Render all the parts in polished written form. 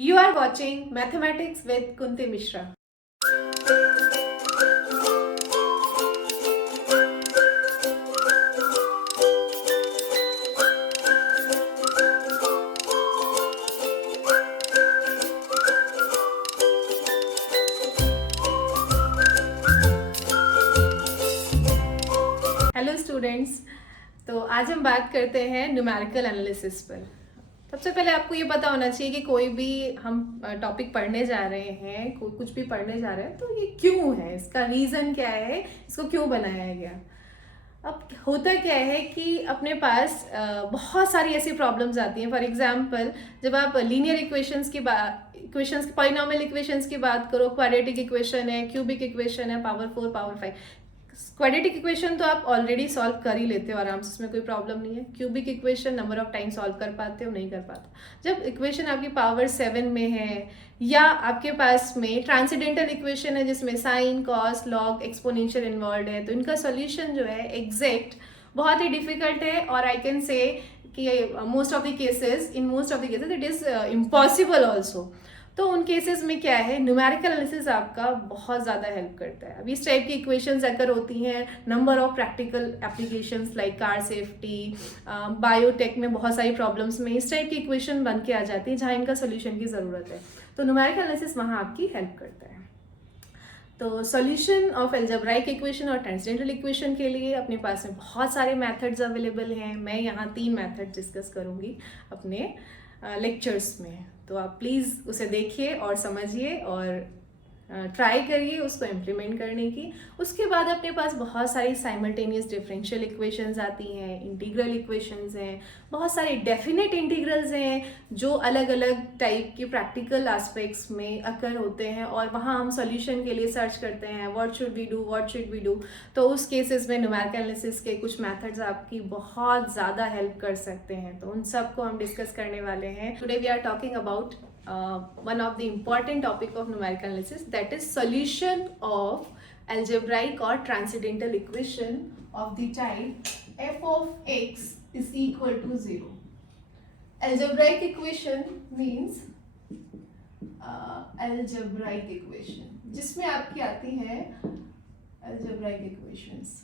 You are watching Mathematics with Kunti Mishra. Hello students, तो आज हम बात करते हैं न्यूमेरिकल एनालिसिस पर। सबसे पहले आपको ये पता होना चाहिए कि कोई भी हम टॉपिक पढ़ने जा रहे हैं, कोई कुछ भी पढ़ने जा रहे हैं, तो ये क्यों है, इसका रीज़न क्या है, इसको क्यों बनाया गया। अब होता क्या है कि अपने पास बहुत सारी ऐसी प्रॉब्लम्स आती हैं। फॉर एग्जांपल, जब आप लीनियर इक्वेशंस पॉलिनोमियल इक्वेशंस की बात करो, क्वाड्रेटिक इक्वेशन है, क्यूबिक इक्वेशन है, पावर 4 पावर 5। क्वाड्रेटिक इक्वेशन तो आप ऑलरेडी सॉल्व कर ही लेते हो आराम से, उसमें कोई प्रॉब्लम नहीं है। Cubic equation number of time solve कर पाते हो, नहीं कर पाते। जब इक्वेशन आपकी पावर 7 में है, या आपके पास में ट्रांसेंडेंटल इक्वेशन है जिसमें sine, cos, log, exponential involve है, तो इनका सोल्यूशन जो है एग्जैक्ट बहुत ही डिफिकल्ट है। और आई कैन से कि most of the cases it is impossible also. तो उन केसेस में क्या है, न्यूमेरिकल एनालिसिस आपका बहुत ज़्यादा हेल्प करता है। अब इस टाइप की इक्वेशंस अगर होती हैं, number of practical applications like car safety, biotech में बहुत सारी प्रॉब्लम्स में इस टाइप की इक्वेशन बन के आ जाती है जहाँ इनका सोल्यूशन की ज़रूरत है। तो न्यूमेरिकल एनालिसिस वहाँ आपकी हेल्प करता है। तो सॉल्यूशन ऑफ एल्जेब्राइक इक्वेशन और ट्रांसेंडेंटल इक्वेशन के लिए अपने पास में बहुत सारे मेथड्स अवेलेबल हैं। मैं यहाँ 3 मेथड डिस्कस करूँगी अपने लेक्चर्स में। तो आप प्लीज़ उसे देखिए और समझिए और ट्राई करिए उसको इम्प्लीमेंट करने की। उसके बाद अपने पास बहुत सारी साइमल्टेनियस डिफरेंशियल इक्वेशंस आती हैं, इंटीग्रल इक्वेशंस हैं, बहुत सारे डेफिनेट इंटीग्रल्स हैं जो अलग अलग टाइप के प्रैक्टिकल एस्पेक्ट्स में अकर होते हैं, और वहाँ हम सॉल्यूशन के लिए सर्च करते हैं व्हाट शुड वी डू। तो उस केसेस में न्यूमेरिकल एनालिसिस के कुछ मेथड्स आपकी बहुत ज़्यादा हेल्प कर सकते हैं। तो उन सब को हम डिस्कस करने वाले हैं। Today we are talking about one of the important topic of numerical analysis, that is solution of algebraic or transcendental equation of the type f of x is equal to 0. Algebraic equation means algebraic equation जिसमें आपकी आती है algebraic equations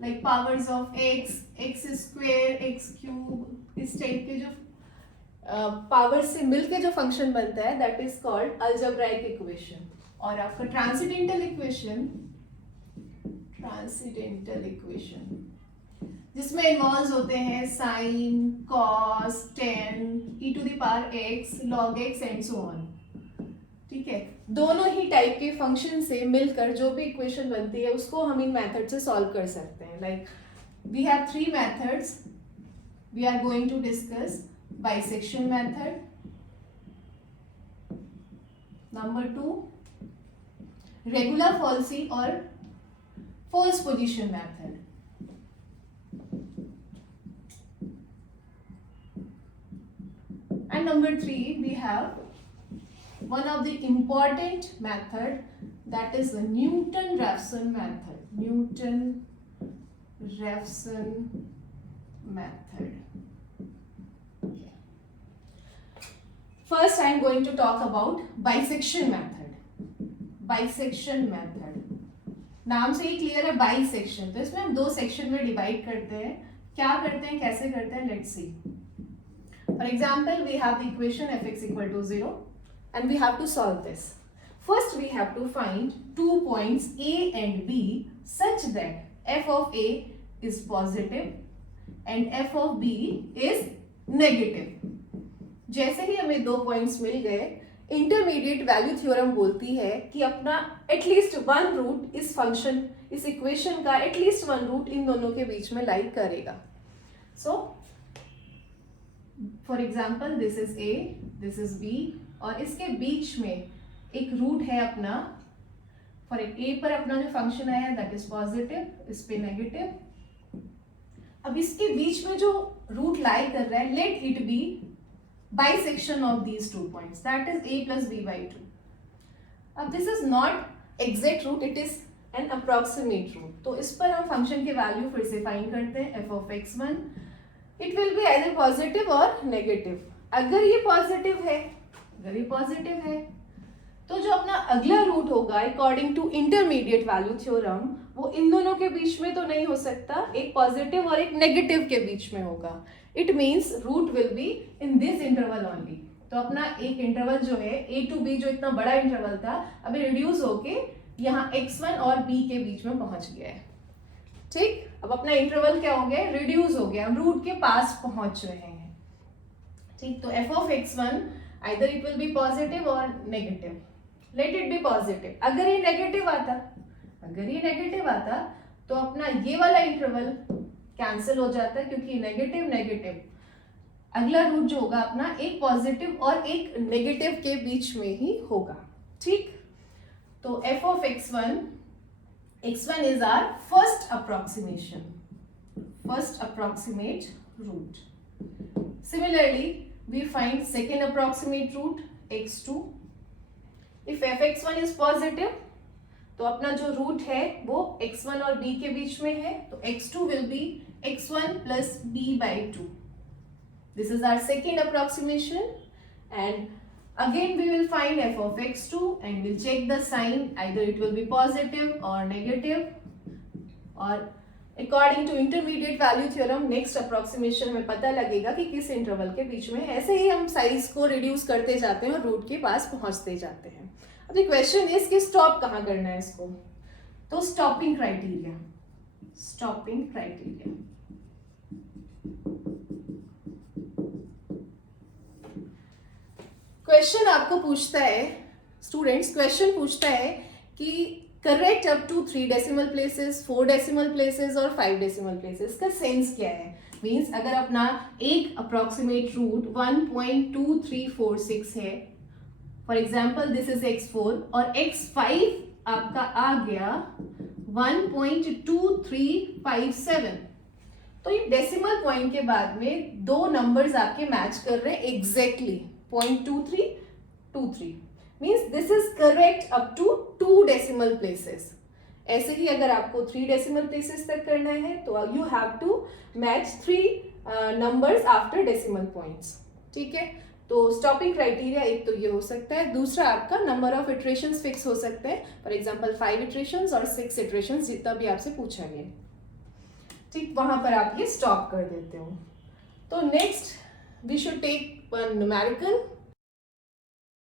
like powers of x, x square, x cube, इस type के जो power से मिलके जो फंक्शन बनता है that is called algebraic equation. और आपका ट्रांसेंडेंटल इक्वेशन जिसमें इन्वॉल्व होते हैं sine, cos, tan, e to the power x, log x and so on. ठीक है, दोनों ही टाइप के फंक्शन से मिलकर जो भी इक्वेशन बनती है उसको हम इन मेथड से सॉल्व कर सकते हैं। Like we have 3 methods we are going to discuss. Bisection method, number 2 regular falsy or false position method, and number 3 we have one of the important method, that is the Newton-Raphson method. First I am going to talk about bisection method. नाम से ही clear है bisection, तो इसमें हम 2 section में divide करते हैं। क्या करते हैं, कैसे करते हैं, let's see. For example we have the equation fx equal to 0 and we have to solve this. First we have to find 2 points a and b such that f of a is positive and f of b is negative. जैसे ही हमें 2 points मिल गए, intermediate value theorem बोलती है कि अपना at least 1 root इस function, इस equation का एटलीस्ट 1 रूट इन दोनों के बीच में लाई करेगा। So for example this is a, this is b, और इसके बीच में एक रूट है अपना। फॉर a पर अपना जो फंक्शन आया है दैट इज पॉजिटिव, इस पे नेगेटिव। अब इसके बीच में जो रूट लाई कर रहा है, let it be bisection of these 2 points, that is a plus b by 2. अब this is not exact root, it is an approximate root. तो इस पर हम फंक्शन के वैल्यू फिर से फाइंड करते हैं। f of x1 it will be either positive or negative. अगर ये पॉजिटिव है अगर ये पॉजिटिव है तो जो अपना अगला रूट होगा according to intermediate value theorem, वो इन दोनों के बीच में तो नहीं हो सकता, एक पॉजिटिव और एक नेगेटिव के बीच में होगा। It means root will be in this interval only. तो अपना एक इंटरवल जो है a to b, जो इतना बड़ा इंटरवल था, अभी रिड्यूस होके यहाँ x1 और b के बीच में पहुंच गया है। ठीक, अब अपना इंटरवल क्या हो गया, रिड्यूस हो गया, हम रूट के पास पहुंच रहे हैं। ठीक, तो f of x1 either it will be positive or negative. Let it be positive. अगर ये नेगेटिव आता तो अपना ये वाला इंटरवल कैंसिल हो जाता है, क्योंकि नेगेटिव अगला रूट जो होगा अपना एक पॉजिटिव और एक नेगेटिव के बीच में ही होगा। ठीक, तो f of x1 is our first approximate root. Similarly, we find second approximate root x2. If fx1 is positive, तो अपना जो रूट है वो x1 और b के बीच में है, तो x2 will be x1 plus b by 2. This is our second approximation, and again we will find f of x2 and we'll check the sign, either it will be positive or negative, और according to intermediate value theorem next approximation में पता लगेगा कि किस interval के बीच में। ऐसे ही हम साइज को रिड्यूस करते जाते हैं और रूट के पास पहुंचते जाते हैं। अब द क्वेश्चन इज कि स्टॉप कहाँ करना है इसको, तो स्टॉपिंग क्राइटेरिया। क्वेश्चन आपको पूछता है, स्टूडेंट्स क्वेश्चन पूछता है कि correct up to 3 decimal places, 4 decimal places और 5 डेसिमल प्लेसेस का सेंस क्या है। मीन्स अगर अपना एक अप्रोक्सीमेट रूट 1.2346 है, for example this is x4, और x5 आपका आ गया 1.2357, तो ये डेसिमल पॉइंट के बाद में दो नंबर्स आपके मैच कर रहे हैं exactly 0.2323, means this is correct up to 2 decimal places. ऐसे ही अगर आपको 3 डेसिमल प्लेसेस तक करना है तो you have to match 3 numbers after decimal points. ठीक है, तो स्टॉपिंग क्राइटेरिया एक तो ये हो सकता है, दूसरा आपका नंबर ऑफ इटरेशंस फिक्स हो सकते हैं, फॉर एग्जांपल 5 इटरेशंस और 6 इटरेशंस, जितना भी आपसे पूछा गया। ठीक, वहां पर आप ये स्टॉप कर देते हो। तो next we should take one numerical